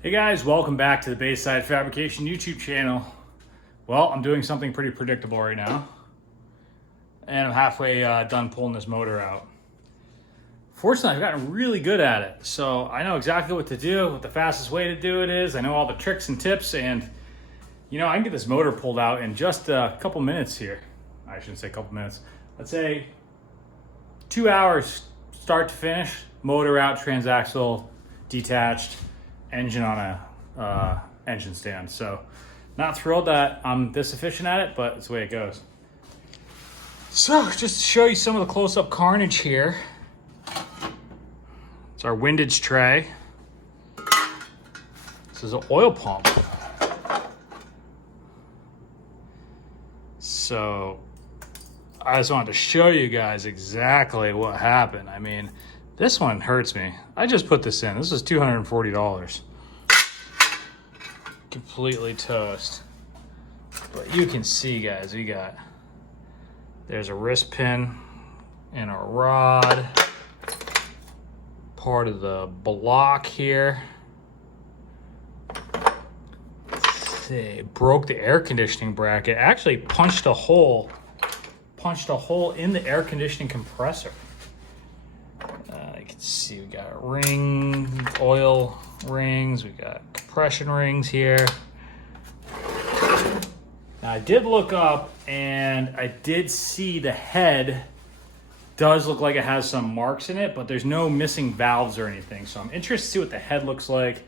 Hey guys, welcome back to the Bayside Fabrication YouTube channel. Well, I'm doing something pretty predictable right now. And I'm halfway done pulling this motor out. Fortunately, I've gotten really good at it. So I know exactly what to do, what the fastest way to do it is. I know all the tricks and tips, and you know, I can get this motor pulled out in just a couple minutes here. I shouldn't say a couple minutes. Let's say 2 hours start to finish, motor out, transaxle detached, engine on a engine stand. So not thrilled that I'm this efficient at it, but it's the way it goes. So just to show you some of the close-up carnage here. It's our windage tray. This is an oil pump. So I just wanted to show you guys exactly what happened. I mean, this one hurts me. I just put this in. This is $240. Completely toast. But you can see, guys, there's a wrist pin and a rod. Part of the block here. See, broke the air conditioning bracket. Actually punched a hole in the air conditioning compressor. You can see we got oil rings, we got compression rings here. Now I did look up and I did see the head does look like it has some marks in it, but there's no missing valves or anything. So I'm interested to see what the head looks like.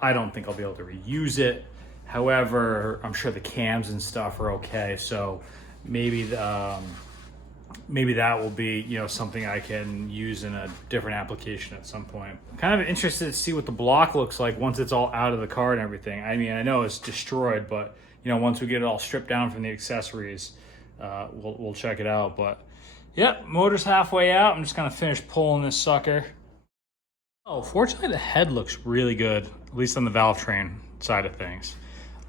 I don't think I'll be able to reuse it. However, I'm sure the cams and stuff are okay. So maybe maybe that will be, you know, something I can use in a different application at some point. I'm kind of interested to see what the block looks like once it's all out of the car and everything. I mean, I know it's destroyed, but you know, once we get it all stripped down from the accessories, we'll check it out. But yep, motor's halfway out. I'm just gonna finish pulling this sucker. Oh, fortunately the head looks really good, at least on the valve train side of things.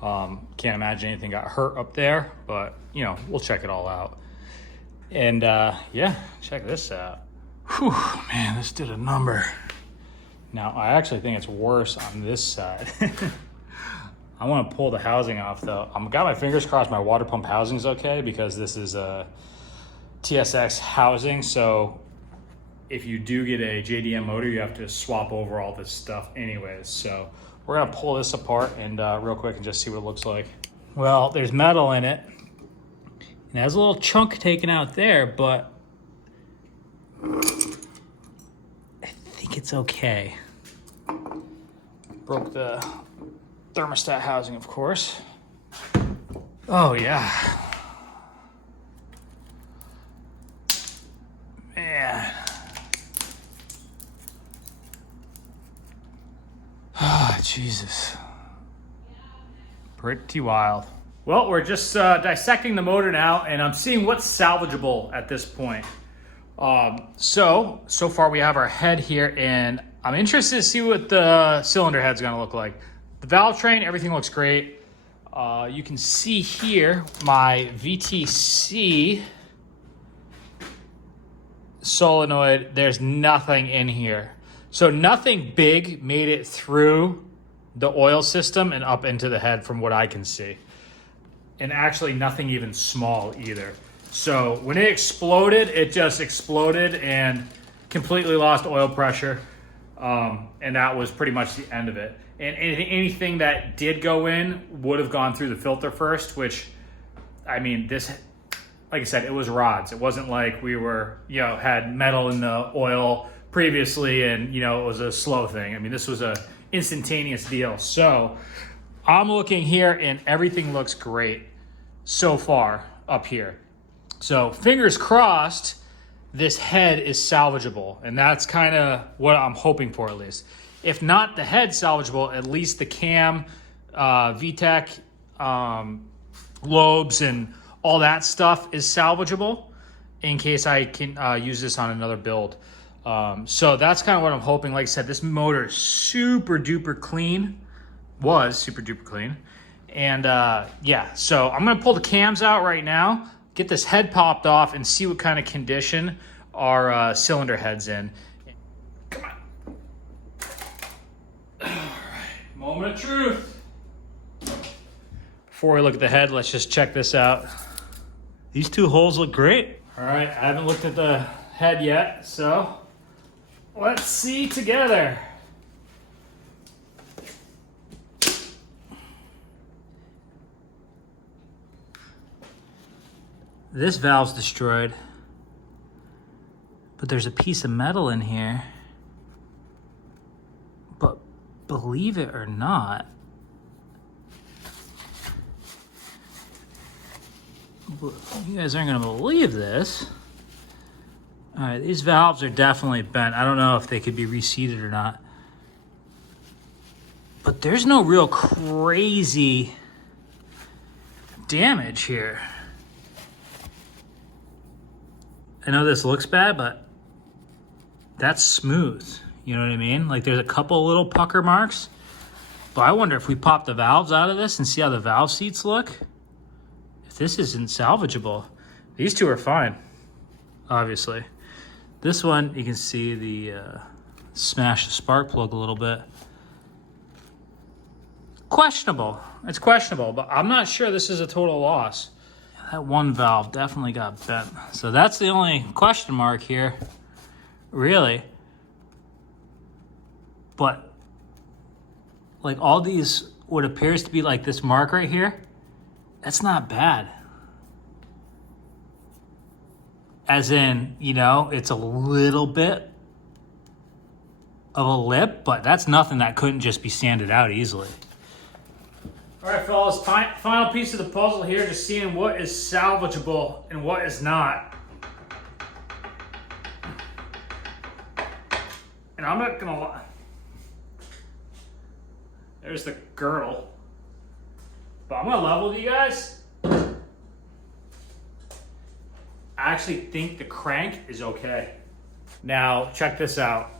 Can't imagine anything got hurt up there, but you know, we'll check it all out. And yeah, check this out. Whew, man, this did a number. Now, I actually think it's worse on this side. I want to pull the housing off though. I've got my fingers crossed my water pump housing's okay, because this is a TSX housing. So if you do get a JDM motor, you have to swap over all this stuff anyways. So we're gonna pull this apart and real quick and just see what it looks like. Well, there's metal in it. It has a little chunk taken out there, but I think it's okay. Broke the thermostat housing, of course. Oh yeah. Man. Ah, Jesus. Pretty wild. Well, we're just dissecting the motor now, and I'm seeing what's salvageable at this point. So far we have our head here, and I'm interested to see what the cylinder head's gonna look like. The valve train, everything looks great. You can see here my VTC solenoid, there's nothing in here. So nothing big made it through the oil system and up into the head from what I can see. And actually nothing even small either. So when it exploded, it just exploded and completely lost oil pressure. And that was pretty much the end of it. And anything that did go in would have gone through the filter first, which, I mean, this, like I said, it was rods. It wasn't like we were, you know, had metal in the oil previously and, you know, it was a slow thing. I mean, this was a instantaneous deal. So I'm looking here and everything looks great so far up here. So fingers crossed, this head is salvageable, and that's kind of what I'm hoping for at least. If not the head salvageable, at least the cam, VTEC, lobes and all that stuff is salvageable in case I can use this on another build. So that's kind of what I'm hoping. Like I said, this motor is super duper clean. Was super duper clean. And yeah, so I'm gonna pull the cams out right now, get this head popped off and see what kind of condition our cylinder head's in. Come on. All right, Moment of truth. Before we look at the head, let's just check this out. These two holes look great. All right, I haven't looked at the head yet, so let's see together. This valve's destroyed, but there's a piece of metal in here. But believe it or not, you guys aren't gonna believe this. All right, these valves are definitely bent. I don't know if they could be reseated or not. But there's no real crazy damage here. I know this looks bad, but that's smooth. You know what I mean? Like there's a couple little pucker marks, but I wonder if we pop the valves out of this and see how the valve seats look. If this isn't salvageable. These two are fine, obviously. This one, you can see the smashed spark plug a little bit. Questionable. It's questionable, but I'm not sure this is a total loss. That one valve definitely got bent. So that's the only question mark here, really. But like all these, what appears to be like this mark right here, that's not bad. As in, you know, it's a little bit of a lip, but that's nothing that couldn't just be sanded out easily. All right, fellas, final piece of the puzzle here, just seeing what is salvageable and what is not. And I'm not gonna lie. There's the girdle. But I'm gonna level with you guys. I actually think the crank is okay. Now, check this out.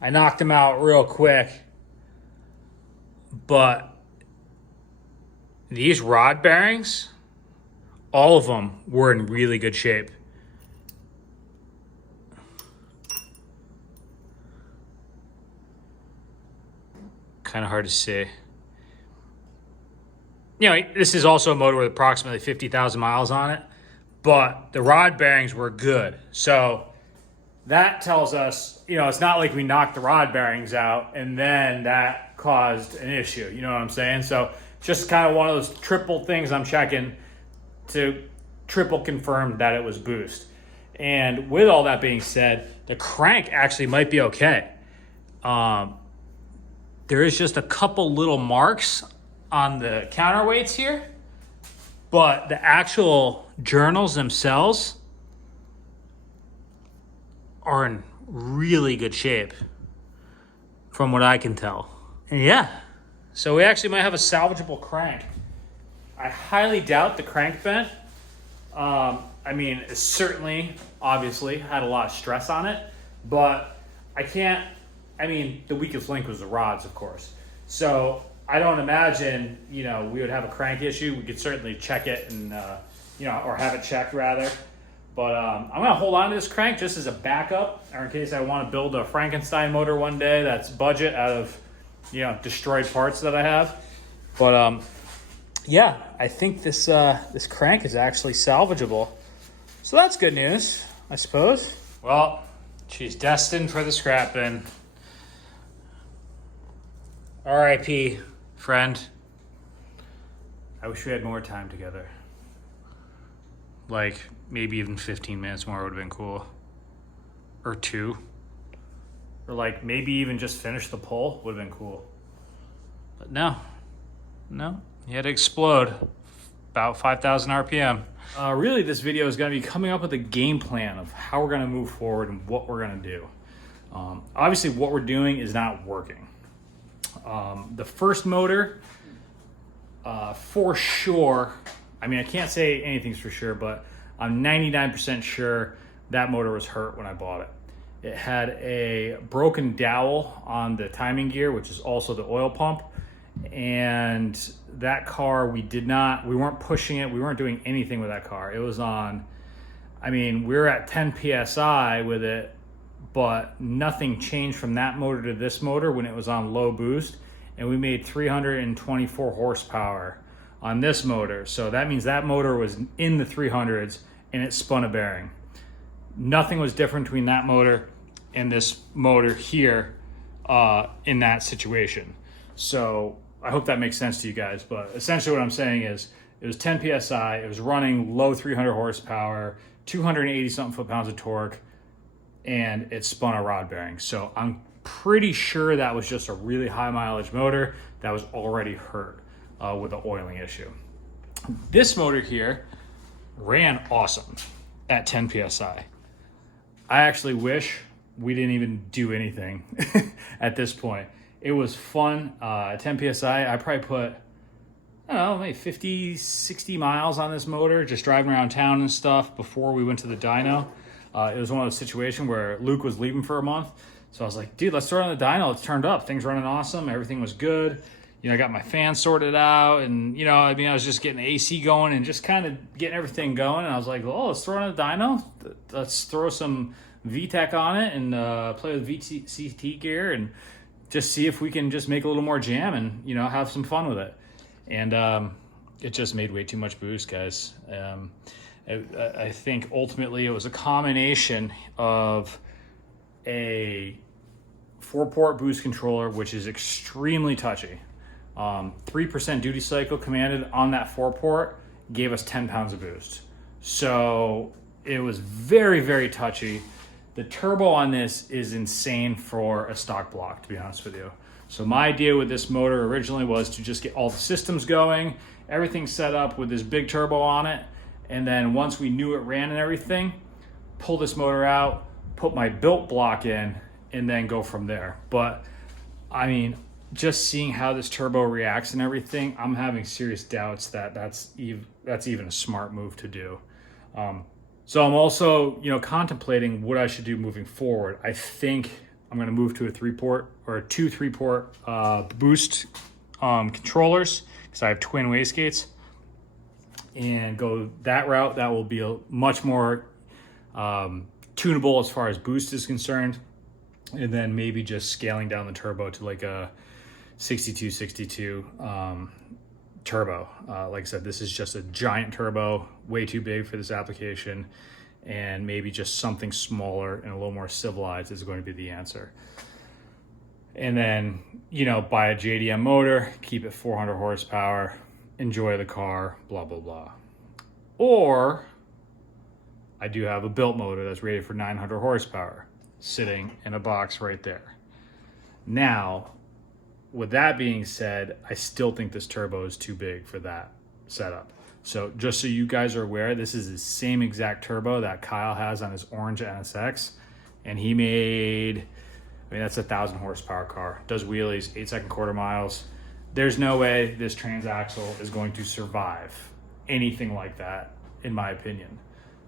I knocked him out real quick. But these rod bearings, all of them were in really good shape. Kind of hard to see. You know, this is also a motor with approximately 50,000 miles on it, but the rod bearings were good. So that tells us, you know, it's not like we knocked the rod bearings out and then that caused an issue. You know what I'm saying? So just kind of one of those triple things I'm checking to triple confirm that it was boost. And with all that being said, the crank actually might be okay. There is just a couple little marks on the counterweights here, but the actual journals themselves are in really good shape from what I can tell. And yeah, so we actually might have a salvageable crank. I highly doubt the crank bent. I mean, it certainly, obviously, had a lot of stress on it, but I mean, the weakest link was the rods, of course. So I don't imagine, you know, we would have a crank issue. We could certainly check it and, you know, or have it checked rather. But I'm going to hold on to this crank just as a backup, or in case I want to build a Frankenstein motor one day that's budget out of, you know, destroyed parts that I have. But yeah, I think this this crank is actually salvageable. So that's good news, I suppose. Well, she's destined for the scrap bin. R.I.P., friend. I wish we had more time together. Like, maybe even 15 minutes more would have been cool. Or 2. Or like, maybe even just finish the pull would have been cool. But no. No. He had to explode. About 5,000 RPM. Really, this video is going to be coming up with a game plan of how we're going to move forward and what we're going to do. Obviously, what we're doing is not working. The first motor, for sure, I mean, I can't say anything's for sure, but I'm 99% sure that motor was hurt when I bought it. It had a broken dowel on the timing gear, which is also the oil pump. And that car, we weren't pushing it. We weren't doing anything with that car. It was on, I mean, we were at 10 PSI with it but nothing changed from that motor to this motor when it was on low boost. And we made 324 horsepower on this motor. So that means that motor was in the 300s and it spun a bearing. Nothing was different between that motor and this motor here in that situation. So I hope that makes sense to you guys. But essentially what I'm saying is it was 10 PSI, it was running low 300 horsepower, 280 something foot-pounds of torque, and it spun a rod bearing. So I'm pretty sure that was just a really high mileage motor that was already hurt with an oiling issue. This motor here ran awesome at 10 PSI. I actually wish we didn't even do anything at this point. It was fun. At 10 PSI, I probably put, I don't know, maybe 50, 60 miles on this motor, just driving around town and stuff before we went to the dyno. It was one of those situations where Luke was leaving for a month. So I was like, dude, let's throw it on the dyno. It's turned up. Things running awesome. Everything was good. You know, I got my fan sorted out, and, you know, I mean, I was just getting the AC going and just kind of getting everything going. And I was like, oh, let's throw it on the dyno. Let's throw some VTEC on it and play with VCT gear and just see if we can just make a little more jam and, you know, have some fun with it. And it just made way too much boost, guys. I think ultimately it was a combination of a 4-port boost controller, which is extremely touchy. 3% duty cycle commanded on that 4-port gave us 10 pounds of boost. So it was very, very touchy. The turbo on this is insane for a stock block, to be honest with you. So my idea with this motor originally was to just get all the systems going, everything set up with this big turbo on it, and then once we knew it ran and everything, pull this motor out, put my built block in, and then go from there. But I mean, just seeing how this turbo reacts and everything, I'm having serious doubts that that's even a smart move to do. So I'm also, you know, contemplating what I should do moving forward. I think I'm going to move to a 3-port or two 3-port boost controllers, because I have twin wastegates, and go that route. That will be a much more tunable as far as boost is concerned, and then maybe just scaling down the turbo to like a 62 turbo. Like I said, this is just a giant turbo, way too big for this application, and maybe just something smaller and a little more civilized is going to be the answer. And then, you know, buy a JDM motor, keep it 400 horsepower, enjoy the car, blah, blah, blah. Or I do have a built motor that's rated for 900 horsepower sitting in a box right there. Now, with that being said, I still think this turbo is too big for that setup. So just so you guys are aware, this is the same exact turbo that Kyle has on his orange NSX. And he made, I mean, that's a 1,000 horsepower car. Does wheelies, 8-second quarter miles. There's no way this transaxle is going to survive anything like that, in my opinion.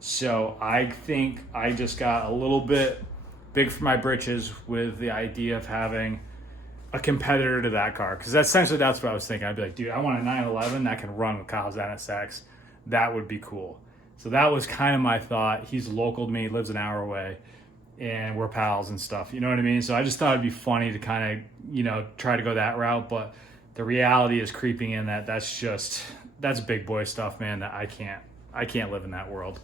So I think I just got a little bit big for my britches with the idea of having a competitor to that car, because essentially that's what I was thinking. I'd be like, dude, I want a 911 that can run with Kyle's NSX. That would be cool. So that was kind of my thought. He's local to me, lives an hour away, and we're pals and stuff. You know what I mean? So I just thought it'd be funny to kind of, you know, try to go that route. But the reality is creeping in that's big boy stuff, man, that I can't live in that world.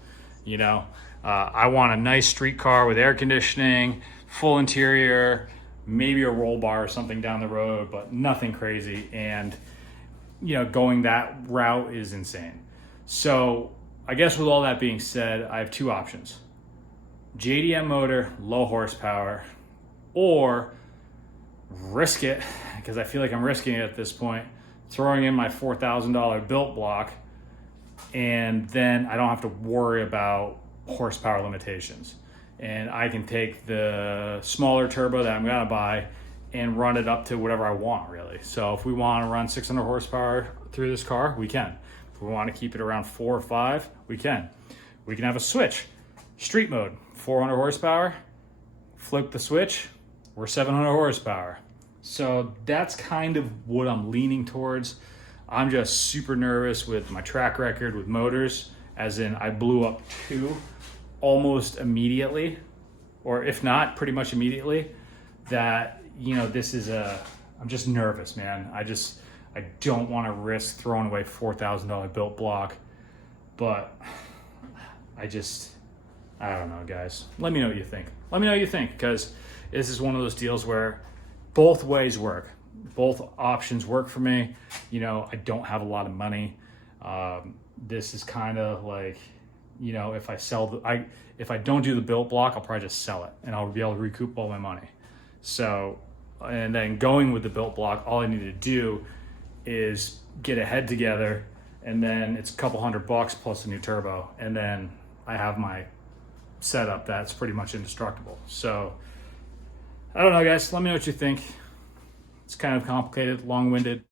You know, I want a nice street car with air conditioning, full interior, maybe a roll bar or something down the road, but nothing crazy. And, you know, going that route is insane. So I guess with all that being said, I have two options: JDM motor, low horsepower, or risk it, because I feel like I'm risking it at this point, throwing in my $4,000 built block, and then I don't have to worry about horsepower limitations. And I can take the smaller turbo that I'm gonna buy and run it up to whatever I want, really. So if we want to run 600 horsepower through this car, we can. If we want to keep it around 4 or 5, we can. We can have a switch. Street mode, 400 horsepower, flip the switch, we're 700 horsepower. So that's kind of what I'm leaning towards. I'm just super nervous with my track record with motors, as in I blew up 2 almost immediately or if not, pretty much immediately, that, you know, I'm just nervous, man. I don't want to risk throwing away $4,000 built block, but I don't know, guys. Let me know what you think. Let me know what you think, because this is one of those deals where both ways work. Both options work for me. You know, I don't have a lot of money. This is kind of like, you know, if I don't do the built block, I'll probably just sell it and I'll be able to recoup all my money. So, and then going with the built block, all I need to do is get a head together, and then it's a couple $100 plus a new turbo, and then I have my setup that's pretty much indestructible. So I don't know, guys. Let me know what you think. It's kind of complicated, long-winded.